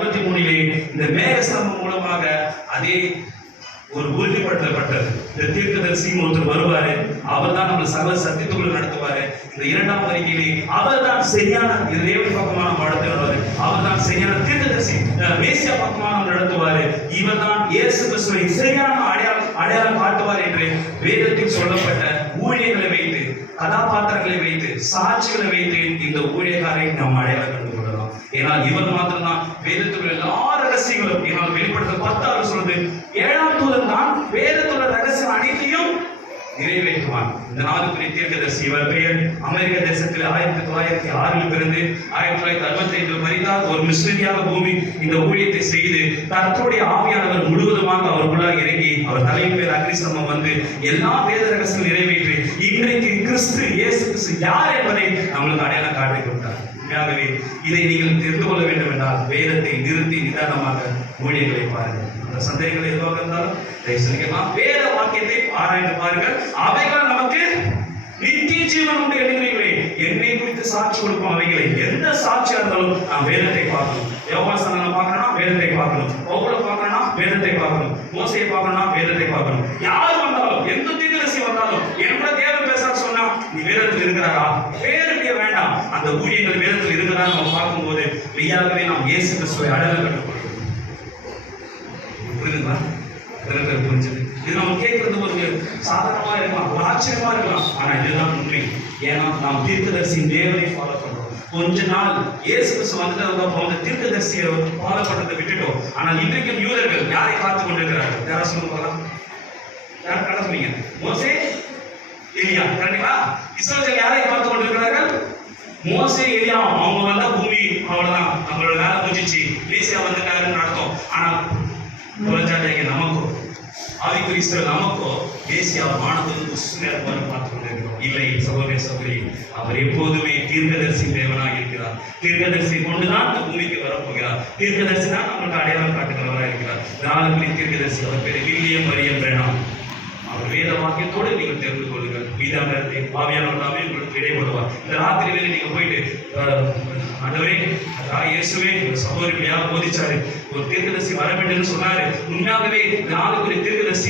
63 இந்த மேகஸ்தம்பம் மூலமாக அதே ஒரு உறுதிப்படுத்தப்பட்டது. இந்த தீர்க்கதரிசி ஒருத்தர் வருவாரு, அவர் தான் நம்ம சகல சத்தியத்துக்குள்ள நடத்துவாரு. இந்த இரண்டாம் வருகையிலே அவர் தான் சரியான தேவன் பக்கமான நடத்துவாரு, அவர் தான் சரியான தீர்க்கதரிசி மேசியா பக்கமான நடத்துவாரு, இவர் தான் இயேசு கிறிஸ்துவை சரியான அடையாளம் காட்டுவார் என்று வேதத்தில் சொல்லப்பட்ட ஊழியர்களை வைத்து, கதாபாத்திரங்களை வைத்து, சாட்சிகளை வைத்து இந்த ஊழியக்காரை நாம் அடையாளம் கண்டு கொள்ளலாம். ஏனால் இவர் மாத்திரம்தான் வேதத்தில் எல்லா ரகசியங்களும், ஏனால் வெளிப்படுத்த 10 சொல்றது 7ஆம் தூதன் தான் வேதத்துள்ள ரகசியம் அனைத்தையும் நிறைவேற்றுவான். இந்த 4 தீர்க்கதரிசி, இவர் பெயர் அமெரிக்க தேசத்தில் 1906 பிறந்து 1965 மரித்தார். ஒரு மிஷனரியாக பூமி இந்த ஊழியத்தை செய்து கர்த்தருடைய ஆவியானவர் முழுவதுமாக அவருக்குள்ளாக இறங்கி அவர் தலையின் பேர் அக்னிஸ்தம்பம் வந்து எல்லா வேத ரகசியம் நிறைவேற்றி இன்றைக்கு கிறிஸ்து இயேசு கிறிஸ்து யார் என்பதை நம்மளுக்கு அடையாளம் காட்டிக் கொடுத்தார். உண்மையாகவே இதை நீங்கள் தெரிந்து கொள்ள வேண்டும் என்றால் வேதத்தை நிறுத்தி நிதானமாக ஊழியர்களை பாருங்கள். அந்த சந்தேகங்கள் எதுவாக இருந்தாலும் வேத வாக்கியத்தை ஆராய்ந்து பாருங்கள். அவைகள் நமக்கு நித்திய ஜீவன் உண்டு என்கிறீர்களே, என்னை குறித்து சாட்சி கொடுக்கும் அவைகளை எந்த சாட்சியா இருந்தாலும் நாம் வேதத்தை பார்க்கணும். யோவாசனை பார்க்கணும்னா வேதத்தை பார்க்கணும், பவுலை பார்க்கணும்னா வேதத்தை பார்க்கணும், மோசையை பார்க்கணும்னா வேதத்தை பார்க்கணும். யார் வந்தாலும், எந்த தீர்க்கதரிசி வந்தாலும் என்னோட தேவன் பேச சொன்னா நீ வேதத்தில் இருக்கிறாரா, பேருடைய வேண்டாம், அந்த ஊழியர்கள் வேதத்தில் இருக்கிறா நம்ம பார்க்கும்போது மெய்யாகவே நாம் இயேசு கிறிஸ்துவை அடையாளம் கண்டுகொள்கிறோம். புரியுதுங்களா? புரிஞ்சது. இது நம்ம கேட்கறது ஒரு சாதாரணமா இருக்கலாம், ஒரு ஆச்சரியமா இருக்கலாம், ஆனா இதுதான் உண்மை. ஏன்னா நாம் தீர்க்கதரிசியின் தேவனை ஃபாலோ பண்றோம். கொஞ்ச நாள் இயேசு கிறிஸ்து வந்து தீர்க்கதரிசியை ஃபாலோ பண்றதை விட்டுட்டோம். ஆனால் இன்றைக்கும் யூதர்கள் யாரை காத்து கொண்டிருக்கிறார்கள்? யாரா சொல்லுங்க போகலாம், யார் கடை சொன்னீங்க? மோசே, எலியா, கரெக்டுங்களா? இஸ்ரவேல் யாரை பார்த்து கொண்டிருக்கிறார்கள்? மோசே, எலியா. அவங்க வந்தா பூமி அவ்வளவுதான், நம்மளோட வேலை முடிஞ்சிச்சு, மேசியா வந்துட்டாருன்னு அர்த்தம். ஆனா புறஜாதியாக நமக்கோ ஆவிக்குரிய நமக்கோ மேசியா வானத்திலிருந்து பார்த்து கொண்டிருக்கிறோம். இல்லை சகோதர சகோதரி, அவர் எப்போதுமே தீர்க்கதரிசி தேவனாக இருக்கிறார். தீர்க்கதரிசி கொண்டுதான் இந்த பூமிக்கு வரப்போகிறார். தீர்க்கதரிசி தான் நம்மளுக்கு அடையாளம் காட்டுகிறவராக இருக்கிறார். 4 தீர்க்கதரிசி, அவர் பேர் வில்லியம் மரியம் பிரணாம். அவர் வேத வாக்கியத்தோடு நீங்கள் தெரிந்து கொள்ளுங்கள். மீதானத்தை ஆவியானவர் தாமே உங்களுக்கு இடைப்படுவார். இந்த ராத்திரி வேலை நீங்க போயிட்டு ஆண்டவரே, இயேசுவே சகோதரியா போதிச்சாரு, ஒரு தீர்க்கதரிசி வர வேண்டும் சொன்னாரு. உண்மையாகவே 4 தீர்க்கதரிசி